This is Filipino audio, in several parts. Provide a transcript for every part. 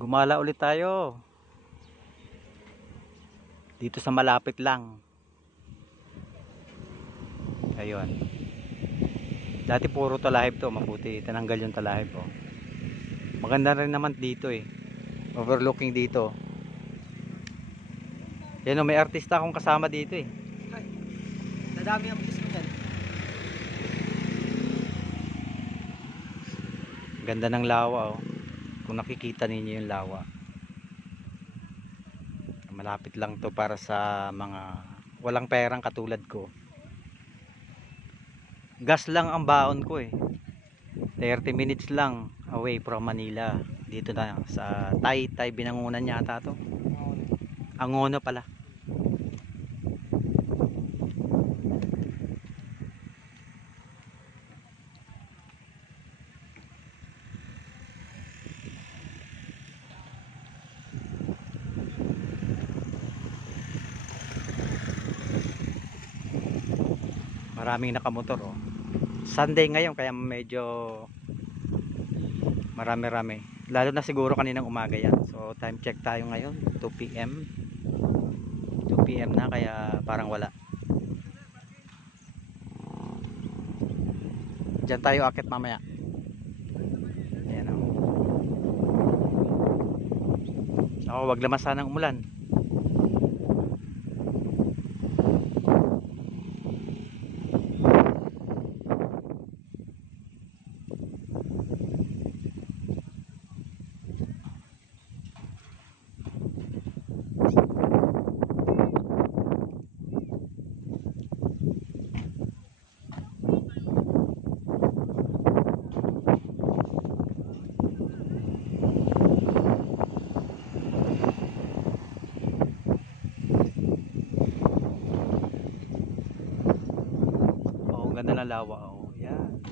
Gumala ulit tayo. Dito sa malapit lang. Ayun. Dati puro talahib to, mabuti tinanggal yung talahib oh. Maganda rin naman dito eh. Overlooking dito. Yan oh, may artista akong kasama dito eh. Ay, nadami ang kiss mo dyan. Ganda ng lawa oh. Kung nakikita ninyo yung lawa. Malapit lang to para sa mga walang perang katulad ko. Gas lang ang baon ko eh. 30 minutes lang away from Manila. Dito na sa Taytay Binangonan yata to. Angono pala. Maraming nakamotor oh. Sunday ngayon kaya medyo marami-rami. Lalo na siguro kaninang umaga yan. So time check tayo ngayon 2 PM 2 PM na kaya parang wala. Diyan tayo akit mamaya. Ayan oh. Ako wag naman sanang umulan. Ganda ng lawa oh. Yan.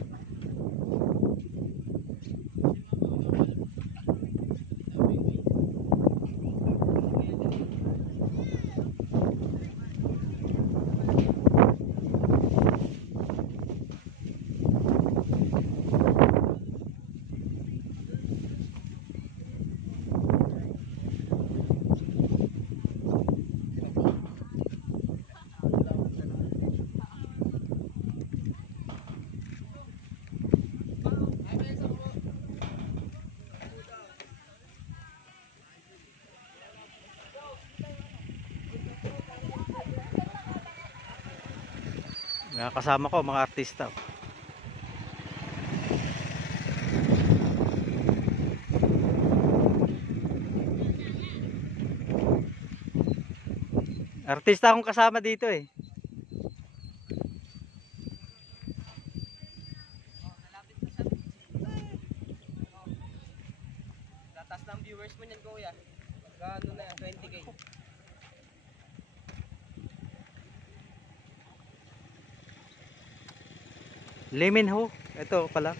Kasama ko mga artista. Artista akong kasama dito eh. Tatas ng viewers mo niyan, kuya. Gano na yan, 20k. Lemon ho. Ito pala.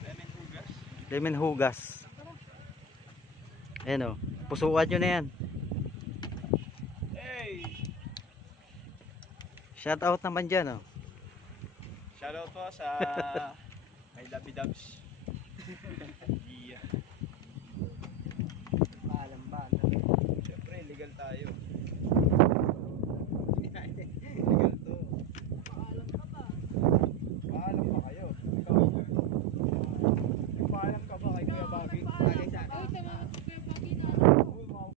Lemon hugas. Lemon hugas. Ayan o. Pusuan nyo na yan. Hey! Shout out naman dyan o. Shoutout po sa kay Labi Dubs.